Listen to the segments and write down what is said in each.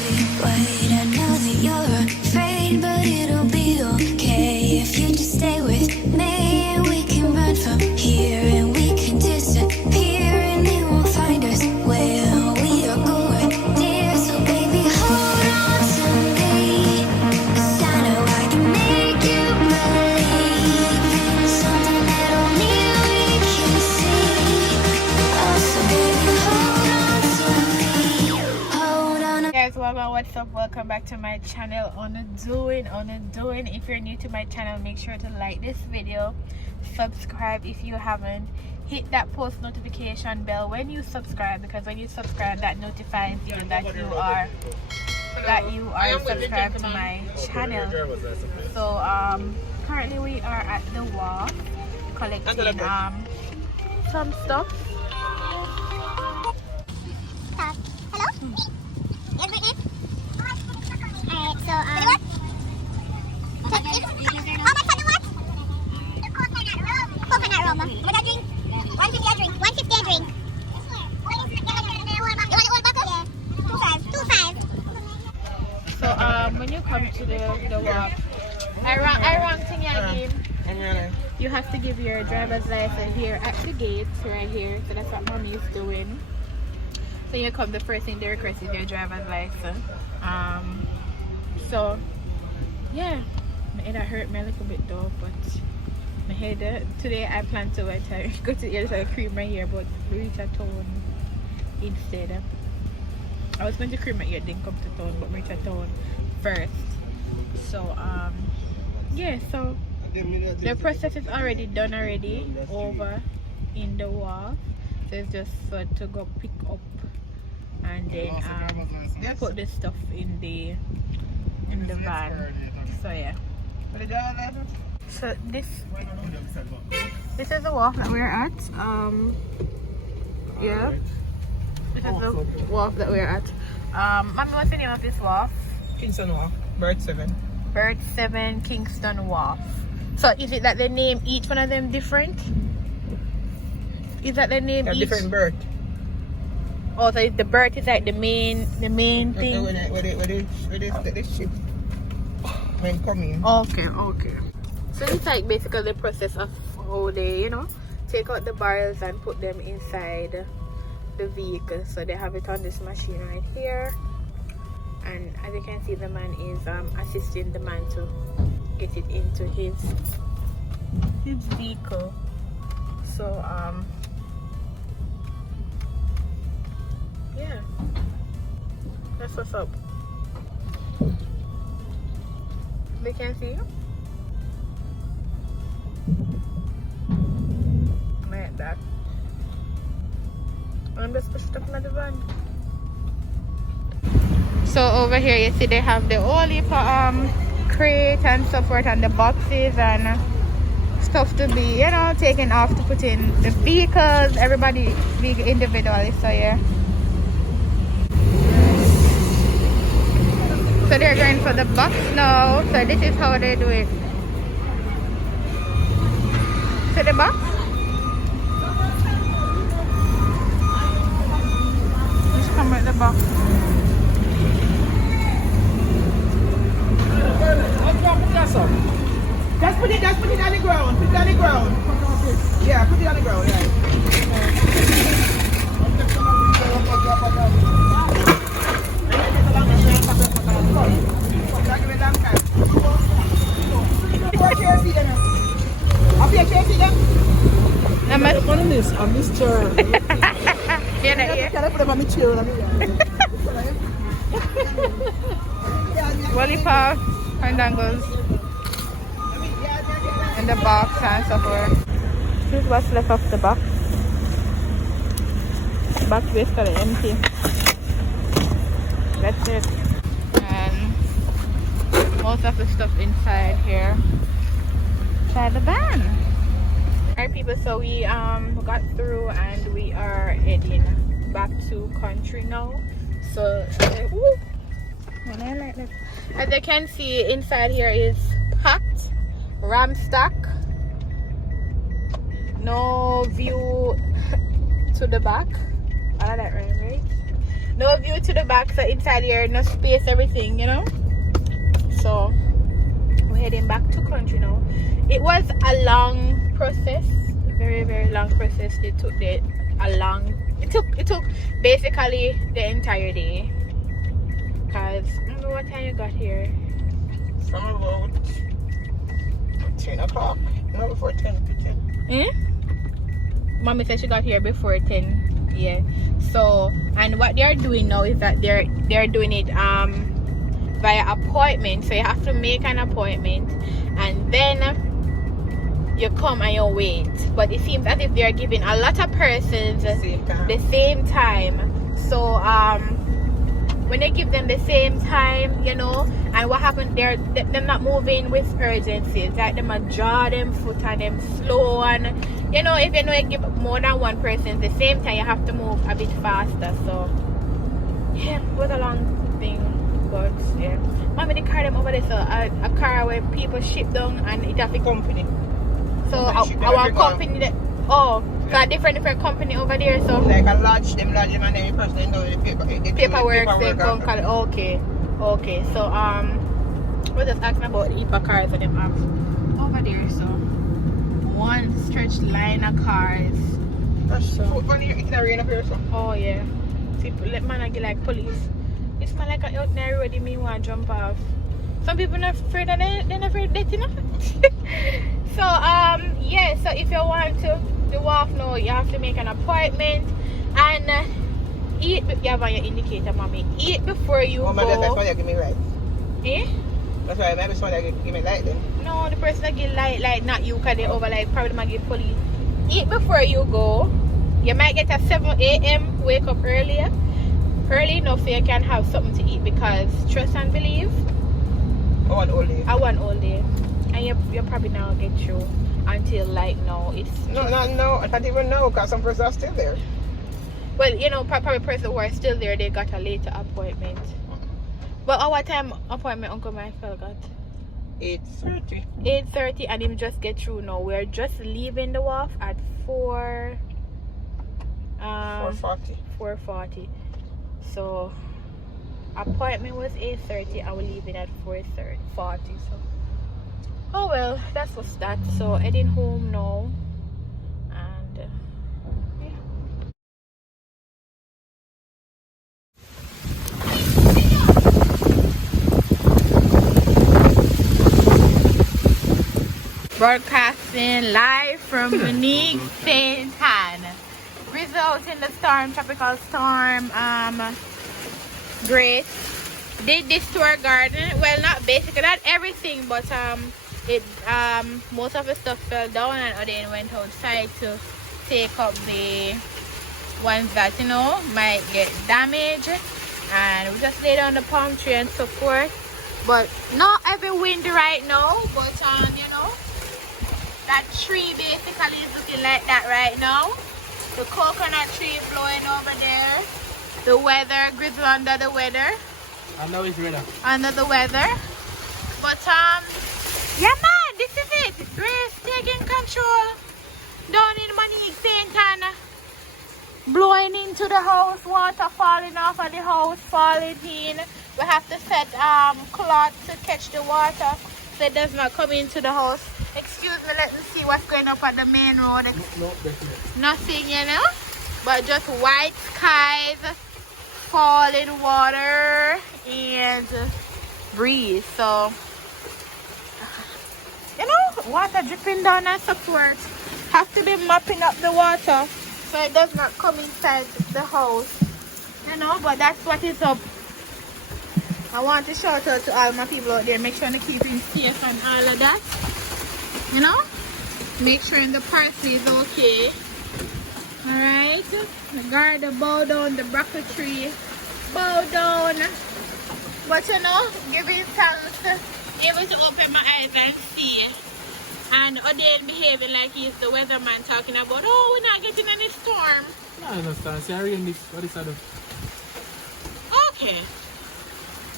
really wait. I know that you're afraid, but it'll be okay if you just stay with me. And we can run from here, and we can disappear, and they won't find us where we are going, dear. So baby, hold on to me, 'cause I know I can make you believe in something that only we can see. Oh, so baby, hold on to me, hold on. Guys, what's up? Welcome back to my channel. On a doing. If you're new to my channel, make sure to like this video, subscribe if you haven't, hit that post notification bell when you subscribe, because when you subscribe, that notifies you that you are subscribed to my channel. So currently we are at the Wharf collecting some stuff. Hello? Yes, Brittany? Alright, so, oh my God, what? Coconut rum. What a drink? 150 a drink. 150 a drink. You want the old bottle? Yeah. 2.5. So when you come to the Wharf, I wrong thing again. You have to give your driver's license here at the gate right here. So that's what mommy is doing. So you come, the first thing they request is your driver's license. So yeah, my head hurt me a little bit though, but my head today I plan to go to the other side, cream my hair, but we reach a town instead. I was going to cream my hair, didn't come to town, but reach a town first. So yeah, so the process is already done over in the Wharf. So it's just to go pick up and then put the stuff in the van. So yeah, so this is the Wharf that we're at. Yeah, this is the Wharf that we're at. Mommy, what's the name of this Wharf? Kingston Wharf, Bird 7. Bird 7 Kingston Wharf. So is it that they name each one of them different? Is that the name? Different bird. Oh, so the bird is like the main thing. When they ship when coming. Okay. So it's like basically the process of how they, take out the barrels and put them inside the vehicle. So they have it on this machine right here, and as you can see, the man is assisting the man to get it into his vehicle. So yeah, that's what's up. They can see you like that. I'm just push stuff in the van. So over here you see they have the whole heap of crate and so forth, and the boxes and stuff to be taken off to put in the vehicles, everybody individually. So yeah, so they're going for the box now. So this is how they do it. So the box, just come with the box. Just put it on the ground. Put it on the ground. Yeah, put it on the ground. Yeah. One of this on this chair. Yeah. Can I put them on my chair? Lollipop and dangles in the box and so forth. This is what's left of the box. Box basically empty. That's it. And most of the stuff inside here, inside the van. Alright people, so we got through and we are heading back to country now. So as you can see, inside here is packed, ramstack, no view to the back. All that right? no view to the back, so inside here, no space, everything, you know. So we're heading back to country now. It was a long process, very, very long process. It took it took basically the entire day. Cause I don't know what time you got here. From about 10 o'clock. No, before 10. Mommy said she got here before 10. Yeah. So, and what they're doing now is that they're doing it via appointment. So you have to make an appointment and then you come and you wait. But it seems as if they're giving a lot of persons the same time. So when they give them the same time, you know, and what happened, they're not moving with urgency. It's like them a draw them foot and them slow, and you know, if you know you give more than one person the same time, you have to move a bit faster. So yeah, it was a long thing, but yeah. Mommy, they carry them over there, so a car where people ship down and it have a company. So our company that got different company over there. So like a lodge them and every person know the paperwork they come call. Okay. So we're just asking about the IPA cars that them have over there. So one stretched line of cars. That's so funny. It's not rain up here, so. Oh yeah. See, let man get like police. It's man like an out there road. Me want to jump off. Some people not afraid of they're not afraid of death, you know. So yeah. So if you want to the Wharf now, you have to make an appointment and eat. You have on your indicator, mommy. Eat before you go. That's why you give me light. Eh? That's why maybe someone that give me light then. No, the person that give light, like not you, cause they over like probably might give police. Eat before you go. You might get a 7 a.m. wake up early enough so you can have something to eat, because trust and believe. I want all day. And you probably now get through until like no, it's no, I don't even know, because some persons are still there. Well, you know, probably person who are still there, they got a later appointment. But our time appointment Uncle Michael got 8:30. 8:30, and him just get through now. We're just leaving the Wharf at 4:40. So appointment was 8:30. I will leave it at 4:40. So oh well, that's what's that. So heading home now, and yeah. Broadcasting live from unique St.Ann. Results in the storm, tropical storm. Great. Did this to our garden. Well, not basically, not everything, but it most of the stuff fell down, and then went outside to take up the ones that you know might get damaged, and we just lay down the palm tree and so forth. But not every wind right now, but you know, that tree basically is looking like that right now. The coconut tree blowing over there. The weather, Grizzle under the weather. Under which weather? Under the weather. But yeah man, this is it. Grace taking control down in Monique St.Ann. Blowing into the house, water falling off of the house, falling in. We have to set cloth to catch the water so it does not come into the house. Excuse me, let me see what's going up at the main road. No, nothing, you know, but just white skies, falling water, and breeze. So you know, water dripping down and so forth. Have to be mopping up the water so it does not come inside the house, you know. But that's what is up. I want to shout out to all my people out there. Make sure to keep him safe and all of that, you know. Make sure the parsley is okay. Alright, the garden bow down, the broccoli tree bow down. But you know, giving thanks, able to open my eyes and see. And Odell behaving like he's the weatherman, talking about, oh, we're not getting any storm. No, I understand. See, I rain this. What is that? Okay.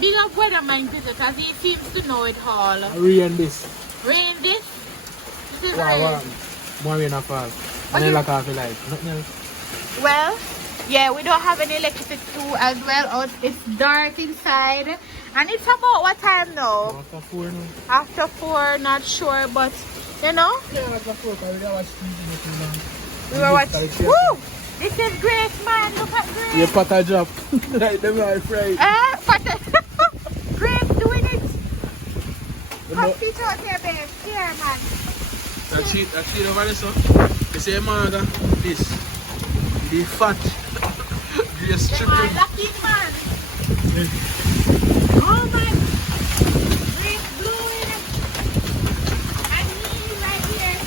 Big up weatherman visitors, he seems to know it all. I rain this. Rain this? This is Wow, rain. wow. More rain a fall. And then like half a life. Nothing else. Well, Yeah, we don't have any electricity too as well. It's dark inside. And it's about what time now? After 4 now. After 4, not sure, but you know? Yeah, after 4, because we watch TV too long. We were watching. Woo! This is Grace, man. Look at Grace. Yeah, pata drop. Right, them are fried. Grace doing it. You Come know- sit out here, babe. Here, man. I cheat over this, so. They say, man, this. The fat. Grace Yeah, chicken. man. Lucky man. Oh, man. Grace blowing. And me right here.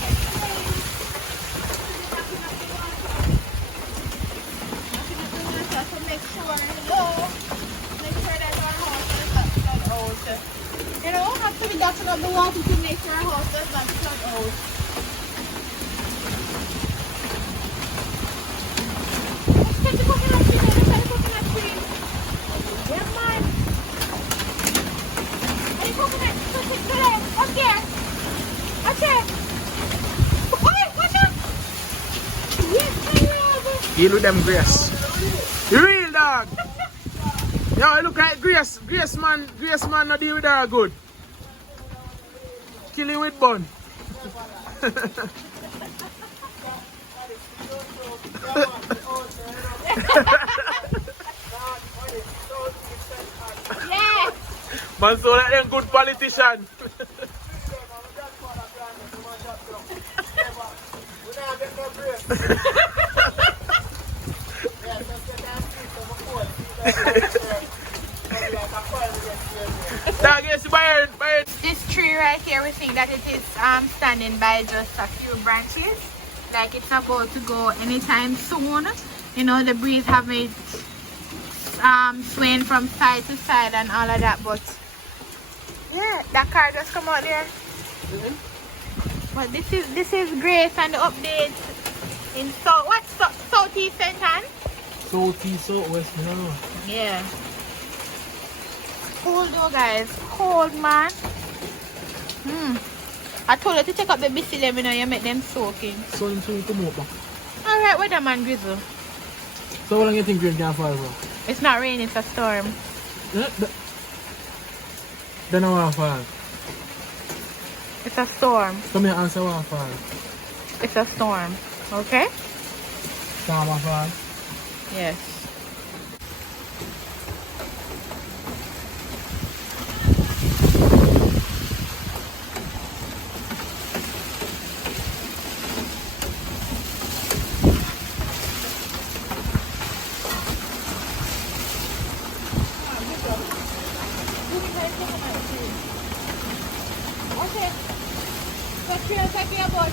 So make sure, make sure that our house does not flood out. You know, after we got up the water to make sure our house does not flood out. Let's get the coconut tree. Let's get the coconut tree. Yeah, man. And the coconut, push it to them. Up there. Up there. Wait, watch out. Yes, I love it. Deal with them, Grace. You real dog. Yo, look like Grace. Grace man not deal with her good. Kill him with bun. Yeah. Man, so like them good politician. This tree right here, we think that it is standing by just a few branches, like it's about to go anytime soon. You know, the breeze have it swaying from side to side and all of that, but yeah, that car just come out there. But this is Grace and the update in Southeast St.Ann. Southeast, southwest, no. Yeah. Cold though, guys. Cold, man. I told you to take up the biscuit, let me know you make them soaking. So come up back. Alright, weatherman Grizzle. So how long you think rain can fall for? It's not rain, it's a storm. Then I want to fall. It's a storm. Come here, answer want to fall. It's a storm. Okay? Storm a fall. Yes. Okay. So, you're talking about